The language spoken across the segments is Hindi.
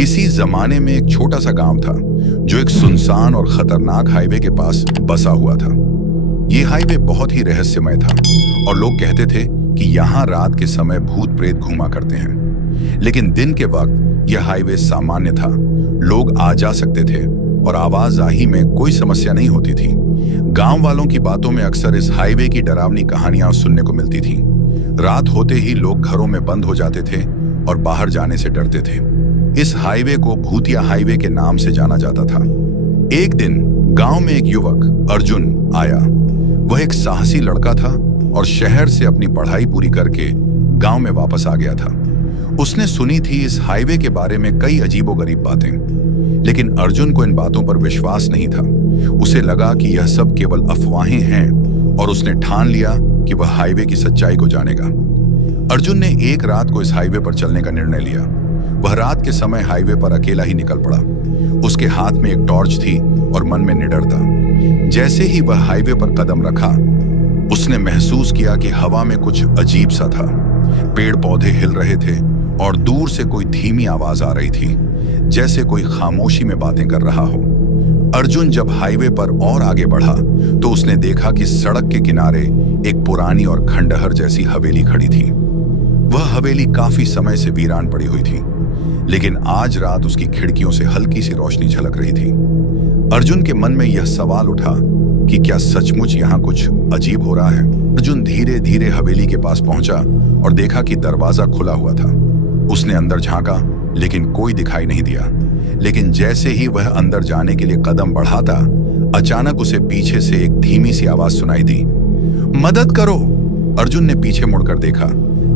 किसी जमाने में एक छोटा सा गांव था जो एक सुनसान और खतरनाक हाईवे के पास बसा हुआ था। ये हाईवे बहुत ही रहस्यमय था और लोग कहते थे कि यहाँ रात के समय भूत प्रेत घूमा करते हैं। लेकिन दिन के वक्त यह हाईवे सामान्य था, लोग आ जा सकते थे और आवाजाही में कोई समस्या नहीं होती थी। गांव वालों की बातों में अक्सर इस हाईवे की डरावनी कहानियां सुनने को मिलती थी। रात होते ही लोग घरों में बंद हो जाते थे और बाहर जाने से डरते थे। इस हाईवे को भूतिया हाईवे के नाम से जाना जाता था। एक दिन गांव में एक युवक अर्जुन आया। वह एक साहसी लड़का था और शहर से अपनी पढ़ाई पूरी करके गांव में वापस आ गया था। उसने सुनी थी इस हाईवे के बारे में कई अजीबोगरीब बातें, लेकिन अर्जुन को इन बातों पर विश्वास नहीं था। उसे लगा कि यह सब केवल अफवाहें हैं और उसने ठान लिया कि वह हाईवे की सच्चाई को जानेगा। अर्जुन ने एक रात को इस हाईवे पर चलने का निर्णय लिया। वह रात के समय हाईवे पर अकेला ही निकल पड़ा। उसके हाथ में एक टॉर्च थी और मन में निडर था। जैसे ही वह हाईवे पर कदम रखा, उसने महसूस किया कि हवा में कुछ अजीब सा था। पेड़ पौधे हिल रहे थे और दूर से कोई धीमी आवाज आ रही थी, जैसे कोई खामोशी में बातें कर रहा हो। अर्जुन जब हाईवे पर और आगे बढ़ा तो उसने देखा कि सड़क के किनारे एक पुरानी और खंडहर जैसी हवेली खड़ी थी। वह हवेली काफी समय से वीरान पड़ी हुई थी, लेकिन आज रात उसकी खिड़कियों से हल्की सी रोशनी झलक रही थी। अर्जुन के मन में यह सवाल उठा कि क्या सचमुच यहाँ कुछ अजीब हो रहा है। अर्जुन धीरे धीरे हवेली के पास पहुंचा और देखा कि दरवाजा खुला हुआ था। उसने अंदर झांका, लेकिन कोई दिखाई नहीं दिया। लेकिन जैसे ही वह अंदर जाने के लिए कदम बढ़ाता, अचानक उसे पीछे से एक धीमी सी आवाज सुनाई दी, मदद करो। अर्जुन ने पीछे मुड़कर देखा,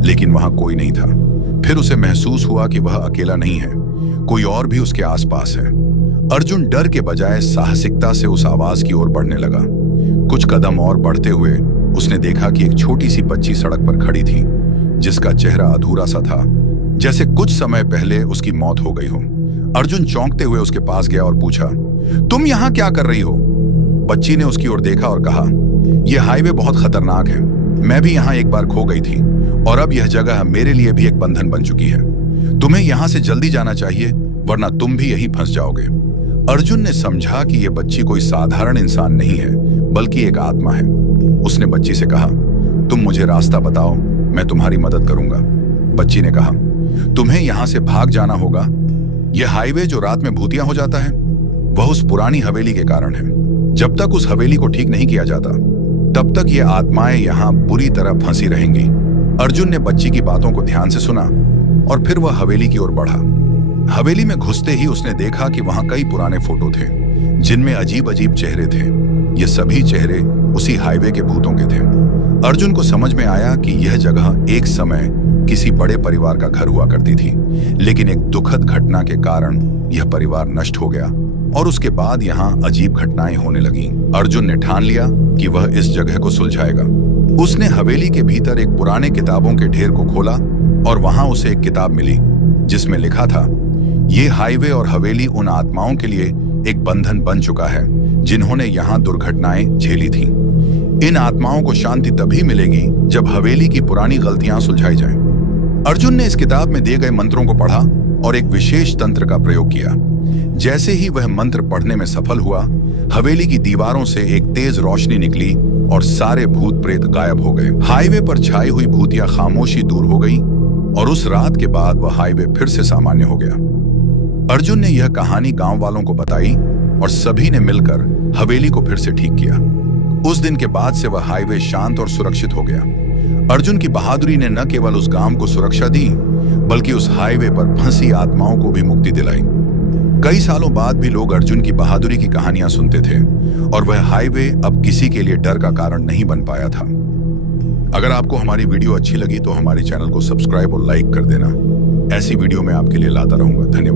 लेकिन वहां कोई नहीं था। फिर उसे महसूस हुआ कि वह अकेला नहीं है, कोई और भी उसके आसपास है। अर्जुन डर के बजाय साहसिकता से उस आवाज की ओर बढ़ने लगा। कुछ कदम और बढ़ते हुए उसने देखा कि एक छोटी सी बच्ची सड़क पर खड़ी थी, जिसका चेहरा अधूरा सा था, जैसे कुछ समय पहले उसकी मौत हो गई हो। अर्जुन चौंकते हुए उसके पास गया और पूछा, तुम यहाँ क्या कर रही हो? बच्ची ने उसकी ओर देखा और कहा, यह हाईवे बहुत खतरनाक है। मैं भी यहाँ एक बार खो गई थी और अब यह जगह मेरे लिए भी एक बंधन बन चुकी है। तुम्हें यहाँ से जल्दी जाना चाहिए, वरना तुम भी यहीं फंस जाओगे। अर्जुन ने समझा कि यह बच्ची कोई साधारण इंसान नहीं है, बल्कि एक आत्मा है। उसने बच्ची से कहा, तुम मुझे रास्ता बताओ, मैं तुम्हारी मदद करूंगा। बच्ची ने कहा, तुम्हें यहाँ से भाग जाना होगा। यह हाईवे जो रात में भूतिया हो जाता है, वह उस पुरानी हवेली के कारण है। जब तक उस हवेली को ठीक नहीं किया जाता, तब तक ये आत्माएं यहाँ बुरी तरह फंसी रहेंगी। अर्जुन ने बच्ची की बातों को ध्यान से सुना और फिर वह हवेली की ओर बढ़ा। हवेली में घुसते ही उसने देखा कि वहां कई पुराने फोटो थे, जिनमें अजीब अजीब चेहरे थे। ये सभी चेहरे उसी हाईवे के भूतों के थे। अर्जुन को समझ में आया कि यह जगह एक समय किसी बड़े परिवार का घर हुआ करती थी, लेकिन एक दुखद घटना के कारण यह परिवार नष्ट हो गया और उसके बाद यहाँ अजीब घटनाएं होने लगीं। अर्जुन ने ठान लिया कि वह इस जगह को सुलझाएगा। उसने हवेली के भीतर एक पुराने किताबों के ढेर को खोला और वहां उसे एक किताब मिली, जिसमें लिखा था, ये हाईवे और हवेली उन आत्माओं के लिए एक बंधन बन चुका है जिन्होंने यहाँ दुर्घटनाएं झेली थी। इन आत्माओं को शांति तभी मिलेगी जब हवेली की पुरानी गलतियां सुलझाई जाएं। अर्जुन ने इस किताब में दिए गए मंत्रों को पढ़ा और एक विशेष तंत्र का प्रयोग किया। जैसे ही वह मंत्र पढ़ने में सफल हुआ, हवेली की दीवारों से एक तेज रोशनी निकली और सारे भूत प्रेत गायब हो गए। हाईवे पर छाई हुई भूतिया खामोशी दूर हो गई और उस रात के बाद वह हाईवे फिर से सामान्य हो गया। अर्जुन ने यह कहानी गांव वालों को बताई और सभी ने मिलकर हवेली को फिर से ठीक किया। उस दिन के बाद से वह हाईवे शांत और सुरक्षित हो गया। अर्जुन की बहादुरी ने न केवल उस गांव को सुरक्षा दी, बल्कि उस हाईवे पर फंसी आत्माओं को भी मुक्ति दिलाई। कई सालों बाद भी लोग अर्जुन की बहादुरी की कहानियां सुनते थे और वह हाईवे अब किसी के लिए डर का कारण नहीं बन पाया था। अगर आपको हमारी वीडियो अच्छी लगी तो हमारे चैनल को सब्सक्राइब और लाइक कर देना। ऐसी वीडियो मैं आपके लिए लाता रहूंगा। धन्यवाद।